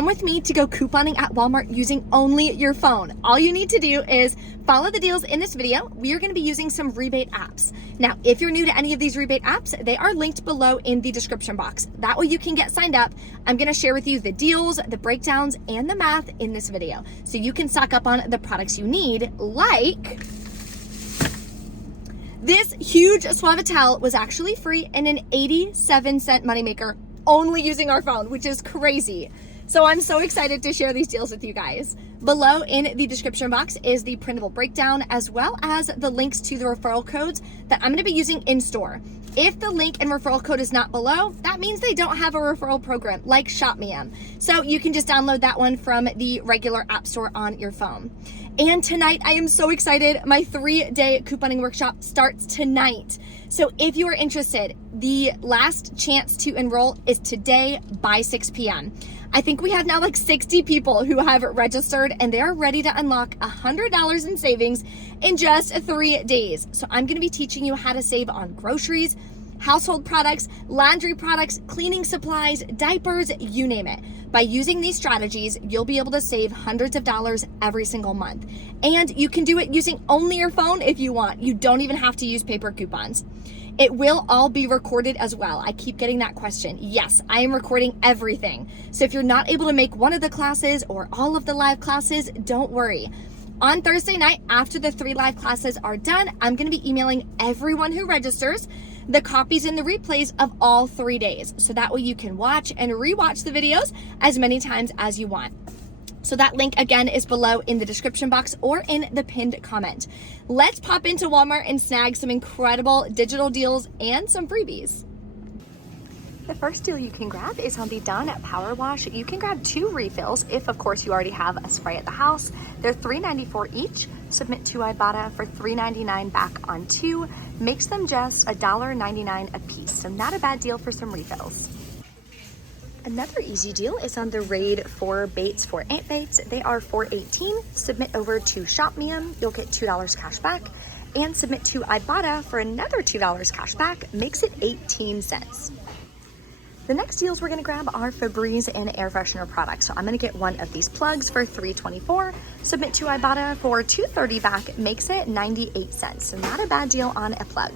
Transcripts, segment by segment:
come with me to go couponing at Walmart using only your phone. All you need to do is follow the deals in this video. We are going to be using some rebate apps. Now, if you're new to any of these rebate apps, they are linked below in the description box. That way you can get signed up. I'm going to share with you the deals, the breakdowns, and the math in this video, so you can stock up on the products you need, like this huge Suavitel was actually free and an 87-cent moneymaker only using our phone, which is crazy. So I'm so excited to share these deals with you guys. Below in the description box is the printable breakdown, as well as the links to the referral codes that I'm going to be using in store. If the link and referral code is not below, that means they don't have a referral program like ShopMeM. So you can just download that one from the regular app store on your phone. And tonight, I am so excited. My 3-day couponing workshop starts tonight. So if you are interested, the last chance to enroll is today by 6 p.m. I think we have now like 60 people who have registered, and they are ready to unlock $100 in savings in just 3 days. So I'm going to be teaching you how to save on groceries, household products, laundry products, cleaning supplies, diapers, you name it. By using these strategies, you'll be able to save hundreds of dollars every single month. And you can do it using only your phone if you want. You don't even have to use paper coupons. It will all be recorded as well. I keep getting that question. Yes, I am recording everything. So if you're not able to make one of the classes or all of the live classes, don't worry. On Thursday night, after the 3 live classes are done, I'm going to be emailing everyone who registers the copies and the replays of all 3 days. So that way you can watch and rewatch the videos as many times as you want. So that link again is below in the description box or in the pinned comment. Let's pop into Walmart and snag some incredible digital deals and some freebies. The first deal you can grab is on the Dawn Power Wash. You can grab 2 refills if, of course, you already have a spray at the house. They're $3.94 each. Submit to Ibotta for $3.99 back on 2. Makes them just $1.99 a piece. So not a bad deal for some refills. Another easy deal is on the Raid 4 baits for ant baits. They are $4.18. Submit over to ShopMeM. You'll get $2 cash back. And submit to Ibotta for another $2 cash back. Makes it 18 cents. The next deals we're going to grab are Febreze and air freshener products. So I'm going to get one of these plugs for $3.24. Submit to Ibotta for $2.30 back. Makes it 98 cents. So not a bad deal on a plug.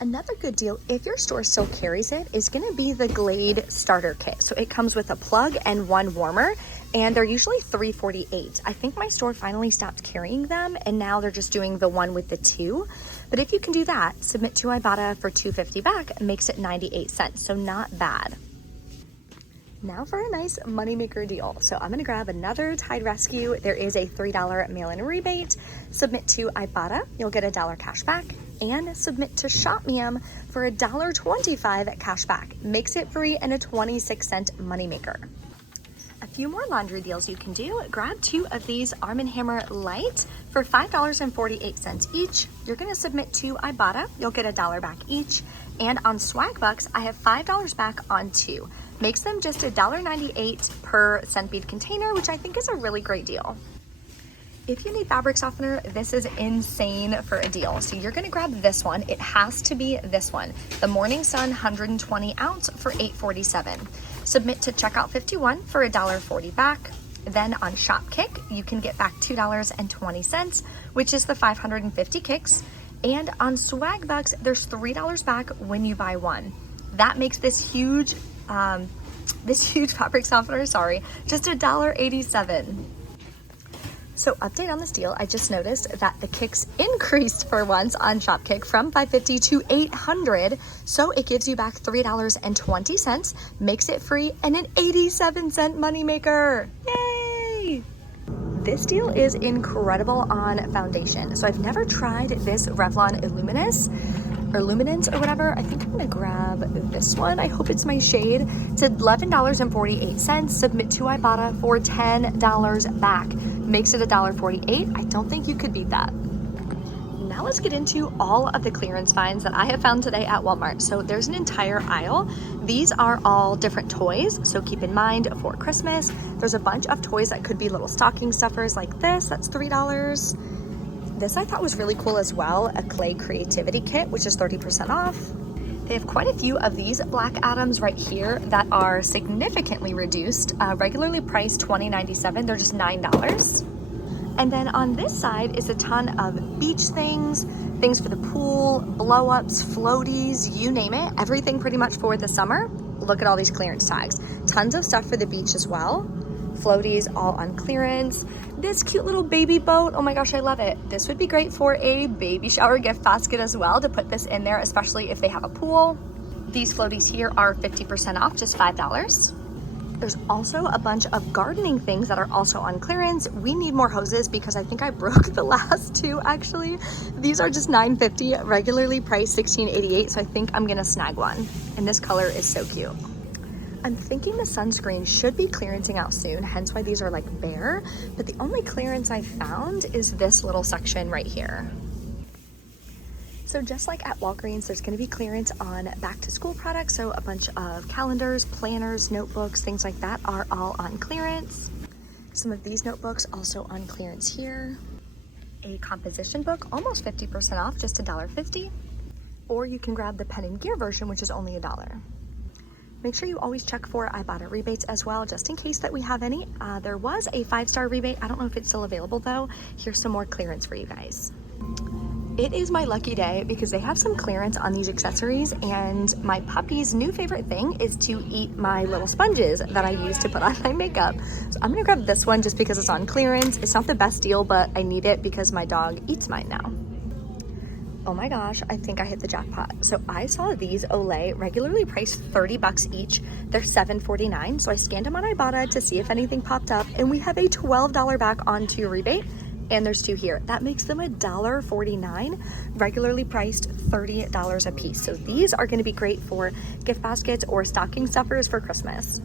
Another good deal, if your store still carries it, is going to be the Glade starter kit. So it comes with a plug and 1 warmer, and they're usually $3.48. I think my store finally stopped carrying them, and now they're just doing the one with the 2. But if you can do that, submit to Ibotta for $2.50 back, makes it 98 cents, so not bad. Now for a nice moneymaker deal. So I'm gonna grab another Tide Rescue. There is a $3 mail-in rebate. Submit to Ibotta, you'll get $1 cash back, and submit to ShopMeM for $1.25 cash back. Makes it free and a 26-cent moneymaker. A few more laundry deals you can do. Grab 2 of these Arm & Hammer Light for $5.48 each. You're gonna submit to Ibotta, you'll get $1 back each. And on Swagbucks, I have $5 back on 2. Makes them just $1.98 per centbead container, which I think is a really great deal. If you need fabric softener, this is insane for a deal. So you're gonna grab this one. It has to be this one. The Morning Sun 120 ounce for $8.47. Submit to checkout 51 for $1.40 back. Then on Shopkick, you can get back $2.20, which is the 550 kicks. And on Swagbucks, there's $3 back when you buy 1. That makes this huge fabric softener, just $1.87. So update on this deal, I just noticed that the kicks increased for once on Shopkick from $550 to $800. So it gives you back $3.20, makes it free, and an 87-cent moneymaker. Yay! This deal is incredible on foundation. So I've never tried this Revlon Luminance or whatever. I think I'm gonna grab this one. I hope it's my shade. It's $11.48. Submit to Ibotta for $10 back. Makes it $1.48. I don't think you could beat that. Now let's get into all of the clearance finds that I have found today at Walmart. So there's an entire aisle. These are all different toys, so keep in mind for Christmas, there's a bunch of toys that could be little stocking stuffers like this. That's $3. This I thought was really cool as well, a clay creativity kit, which is 30% off. They have quite a few of these Black Adams right here that are significantly reduced, regularly priced $20.97. They're just $9. And then on this side is a ton of beach things for the pool, blow-ups, floaties, you name it. Everything pretty much for the summer. Look at all these clearance tags. Tons of stuff for the beach as well. Floaties all on clearance. This cute little baby boat, oh my gosh, I love it. This would be great for a baby shower gift basket as well, to put this in there, especially if they have a pool. These floaties here are 50% off, just $5. There's also a bunch of gardening things that are also on clearance. We need more hoses because I think I broke the last two actually. These are just $9.50, regularly priced $16.88, so I think I'm gonna snag one. And this color is so cute. I'm thinking the sunscreen should be clearancing out soon, hence why these are like bare, but the only clearance I found is this little section right here. So just like at Walgreens, there's going to be clearance on back to school products. So a bunch of calendars, planners, notebooks, things like that are all on clearance. Some of these notebooks also on clearance here. A composition book, almost 50% off, just $1.50. Or you can grab the pen and gear version, which is only $1. Make sure you always check for Ibotta rebates as well, just in case that we have any. There was a 5-star rebate. I don't know if it's still available though. Here's some more clearance for you guys. It is my lucky day because they have some clearance on these accessories, and my puppy's new favorite thing is to eat my little sponges that I use to put on my makeup. So I'm gonna grab this one just because it's on clearance. It's not the best deal, but I need it because my dog eats mine now. Oh my gosh, I think I hit the jackpot. So I saw these Olay regularly priced $30 each. They're $7.49. So I scanned them on Ibotta to see if anything popped up, and we have a $12 back onto rebate. And there's two here. That makes them $1.49, regularly priced $30 a piece. So these are gonna be great for gift baskets or stocking stuffers for Christmas.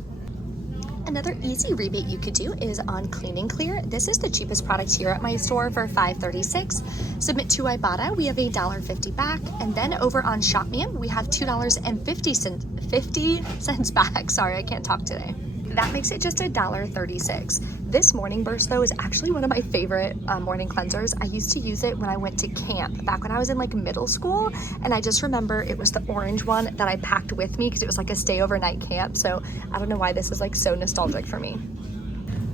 Another easy rebate you could do is on Clean & Clear. This is the cheapest product here at my store for $5.36. Submit to Ibotta, we have $1.50 back. And then over on ShopMe, we have $2.50 back. Sorry, I can't talk today. That makes it just $1.36. This Morning Burst though is actually one of my favorite morning cleansers. I used to use it when I went to camp back when I was in like middle school, and I just remember it was the orange one that I packed with me because it was like a stay overnight camp. So I don't know why this is like so nostalgic for me.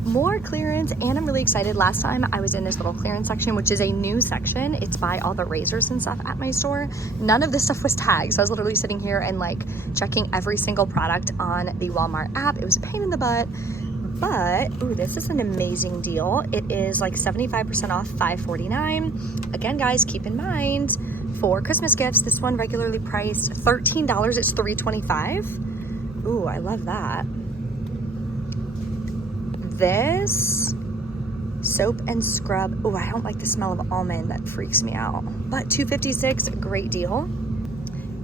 More clearance, and I'm really excited. Last time I was in this little clearance section, which is a new section. It's by all the razors and stuff at my store. None of this stuff was tagged, so I was literally sitting here and like checking every single product on the Walmart app. It was a pain in the butt, but ooh, this is an amazing deal. It is like 75% off, $5.49. Again, guys, keep in mind for Christmas gifts, this one regularly priced $13. It's $3.25. Ooh, I love that. This soap and scrub, oh, I don't like the smell of almond, that freaks me out, but $2.56, great deal.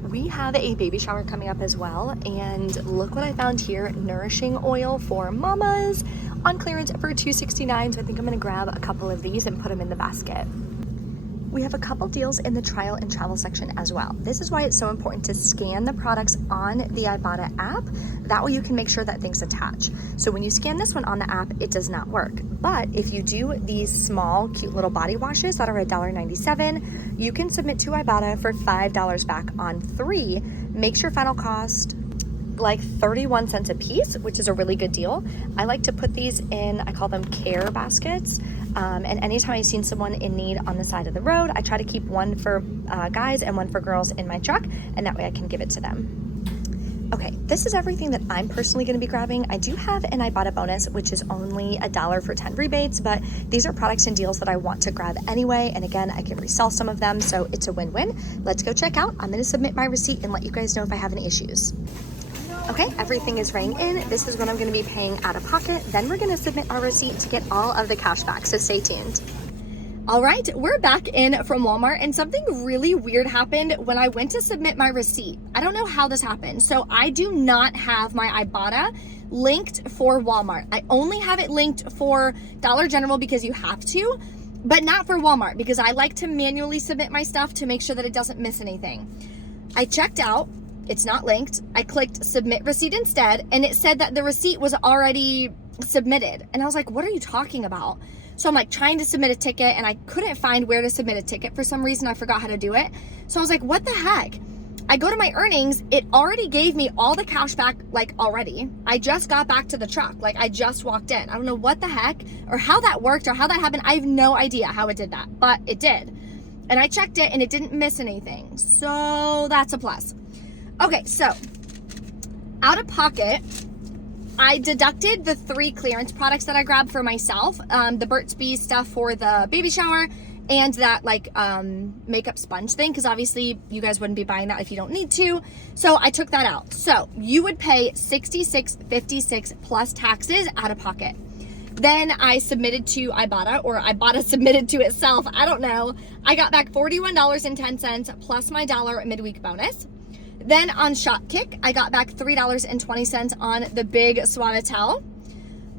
We have a baby shower coming up as well, and look what I found here. Nourishing oil for mamas on clearance for $2.69. So I think I'm gonna grab a couple of these and put them in the basket. We have a couple deals in the trial and travel section as well. This is why it's so important to scan the products on the Ibotta app. That way you can make sure that things attach. So when you scan this one on the app, it does not work. But if you do these small, cute little body washes that are $1.97, you can submit to Ibotta for $5 back on 3. Makes your final cost like 31 cents a piece, which is a really good deal. I like to put these in, I call them care baskets. And anytime I've seen someone in need on the side of the road, I try to keep one for guys and one for girls in my truck, and that way I can give it to them. Okay, this is everything that I'm personally gonna be grabbing. I do have an Ibotta bonus, which is only $1 for 10 rebates, but these are products and deals that I want to grab anyway. And again, I can resell some of them, so it's a win-win. Let's go check out. I'm gonna submit my receipt and let you guys know if I have any issues. Okay, everything is rang in. This is what I'm gonna be paying out of pocket. Then we're gonna submit our receipt to get all of the cash back, so stay tuned. All right, we're back in from Walmart, and something really weird happened when I went to submit my receipt. I don't know how this happened. So I do not have my Ibotta linked for Walmart. I only have it linked for Dollar General because you have to, but not for Walmart because I like to manually submit my stuff to make sure that it doesn't miss anything. I checked out. It's not linked. I clicked submit receipt instead, and it said that the receipt was already submitted. And I was like, what are you talking about? So I'm like trying to submit a ticket, and I couldn't find where to submit a ticket. For some reason, I forgot how to do it. So I was like, what the heck? I go to my earnings, it already gave me all the cash back, like already. I just got back to the truck. Like I just walked in. I don't know what the heck or how that worked or how that happened. I have no idea how it did that, but it did. And I checked it and it didn't miss anything. So that's a plus. Okay, so out of pocket, I deducted the 3 clearance products that I grabbed for myself. The Burt's Bees stuff for the baby shower and that like makeup sponge thing, because obviously you guys wouldn't be buying that if you don't need to. So I took that out. So you would pay $66.56 plus taxes out of pocket. Then I submitted to Ibotta, or Ibotta submitted to itself. I don't know. I got back $41.10 plus my $1 midweek bonus. Then on Shopkick, I got back $3.20 on the big Suavitel.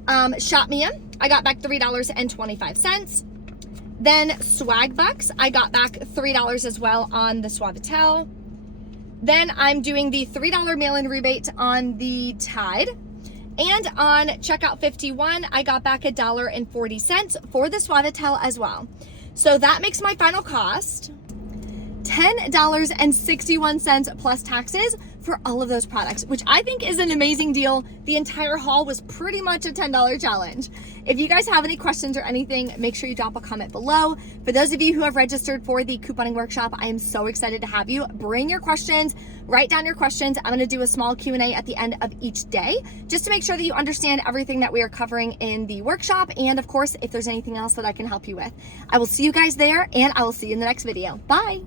Shopmia, I got back $3.25. Then Swag Bucks, I got back $3 as well on the Suavitel. Then I'm doing the $3 mail-in rebate on the Tide. And on checkout 51, I got back $1.40 for the Suavitel as well. So that makes my final cost $10.61 plus taxes for all of those products, which I think is an amazing deal. The entire haul was pretty much a $10 challenge. If you guys have any questions or anything, make sure you drop a comment below. For those of you who have registered for the couponing workshop, I am so excited to have you. Bring your questions, write down your questions. I'm gonna do a small Q&A at the end of each day, just to make sure that you understand everything that we are covering in the workshop. And of course, if there's anything else that I can help you with. I will see you guys there, and I will see you in the next video. Bye.